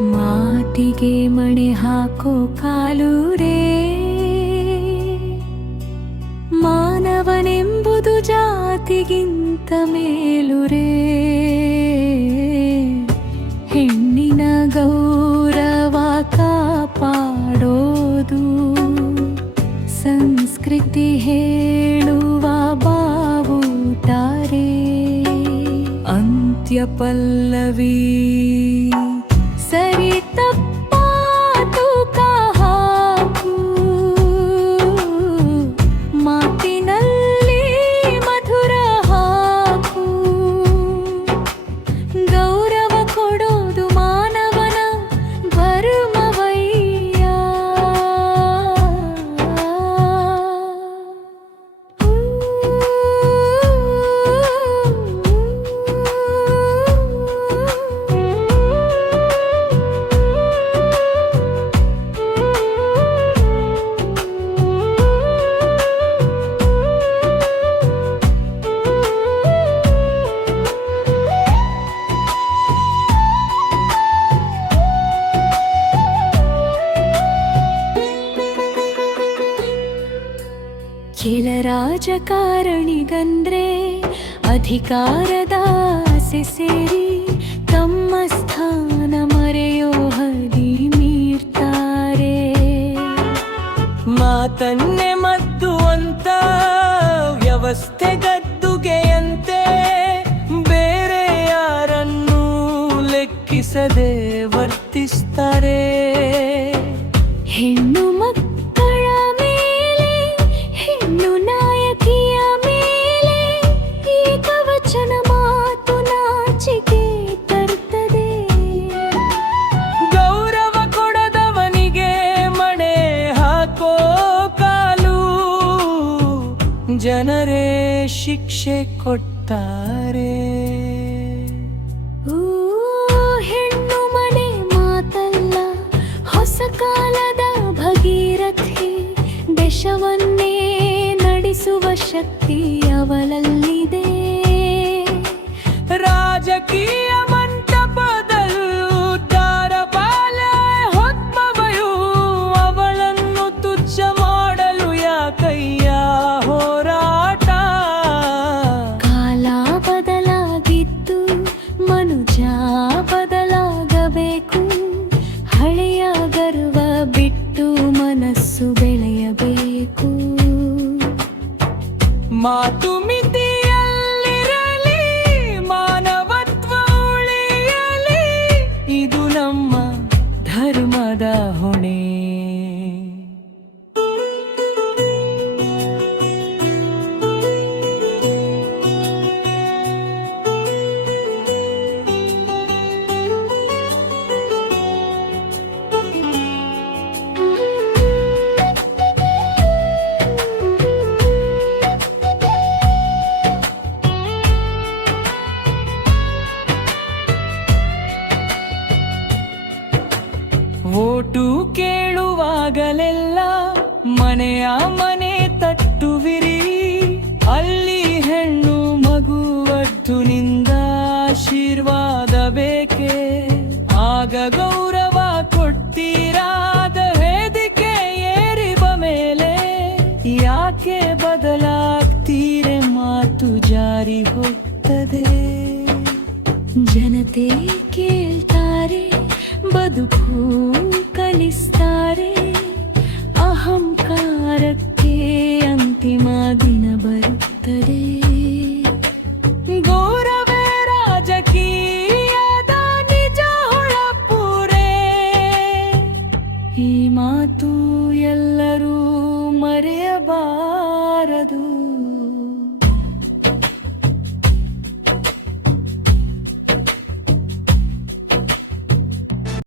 ಮಾತಿಗೆ ಮಣೆ ಹಾಕೋ ಕಾಲೂರೇ, ಮಾನವನೆಂಬುದು ಜಾತಿಗಿಂತ ಮೇಲುರೇ. ಹೆಣ್ಣಿನ ಗೌರವ ಕಾಪಾಡೋದು ಸಂಸ್ಕೃತಿ ಹೇಳುವ ಬಾವುಟಾರೆ. ಅಂತ್ಯ ಪಲ್ಲವಿ ಸರಿ ತಪ್ಪ ತೂಕ ಹಾಕು, ಮಾತಿನಲ್ಲಿ ಮಧುರ ಹಾಕು. ಗೌರವ ಕೊಡೋದು ಮಾನವನ ಧರ್ಮವಯ್ಯ. ಕೆಲ ರಾಜಕಾರಣಿಗಂದ್ರೆ ಅಧಿಕಾರದ ಆಸೆ ಸೇರಿ ತಮ್ಮ ಸ್ಥಾನ ಮರೆಯೋ ಹದಿ ಮೀರ್ತಾರೆ. ಮಾತನ್ನೇ ಮದ್ದು ಅಂತ ವ್ಯವಸ್ಥೆ ಗದ್ದುಗೆಯಂತೆ ಬೇರೆ ಯಾರನ್ನೂ ಲೆಕ್ಕಿಸದೆ ವರ್ತಿಸ್ತಾರೆ. ಹೆಣ್ಣು ಮಕ್ಕಳ ಮೇಲೆ, ಹೆಣ್ಣು ನಾಯಕಿಯ ಮೇಲೆ ಈ ಕವಚನ ಮಾತು ನಾಚಿಕೆ ತರ್ತದೆ. ಗೌರವ ಕೊಡದವನಿಗೆ ಮಣೆ ಹಾಕೋ ಕಾಲು, ಜನರೇ ಶಿಕ್ಷೆ ಕೊಡ್ತಾರೆ. ಹೆಣ್ಣು ಮನೆ ಮಾತಲ್ಲ, ಹೊಸ ಕಾಲದ ಭಗೀರಥಿ. ದೇಶವನ್ನೇ ನಡೆಸುವ ಶಕ್ತಿ ಅವಳಲ್ಲಿದೆ. ರಾಜಕೀಯ ಮಂಟಪದಲ್ಲೂ ದಾರಪಾಲ ಹೊತ್ತವಯು, ಅವಳನ್ನು ತುಚ್ಛ ಮಾಡಲು ಯಾಕಯ್ಯ ಹೋರಾಟ. ಕಾಲ ಬದಲಾಗಿತ್ತು, ಮನುಜ ಬದಲಾಗಬೇಕು. ಹಳೆಯ ಗರ್ವ ಬಿಟ್ಟು ಮನಸ್ಸು ಬೆಳೆಯಬೇಕು. ಮಾತು ಮಿತಿಯಲ್ಲಿರಲಿ, ಮಾನವತ್ವ ಉಳಿಯಲಿ, ಇದು ನಮ್ಮ ಧರ್ಮದ ಹೊಣೆ. ಓಟು ಕೇಳುವಾಗಲೆಲ್ಲ ಮನೆಯ ಮನೆ ತಟ್ಟುವಿರಿ, ಅಲ್ಲಿ ಹೆಣ್ಣು ಮಗುವದ್ದುನಿಂದ ಆಶೀರ್ವಾದ ಬೇಕೆ. ಆಗ ಗೌರವ ಕೊಡ್ತೀರಾದ ವೇದಿಕೆ ಏರಿವ ಮೇಲೆ ಯಾಕೆ ಬದಲಾಗ್ತೀರೆ, ಮಾತು ಜಾರಿ ಹೋಗ್ತದೆ. ಜನತೆ ಕೇಳ್ತಾರೆ, ಬದುಕು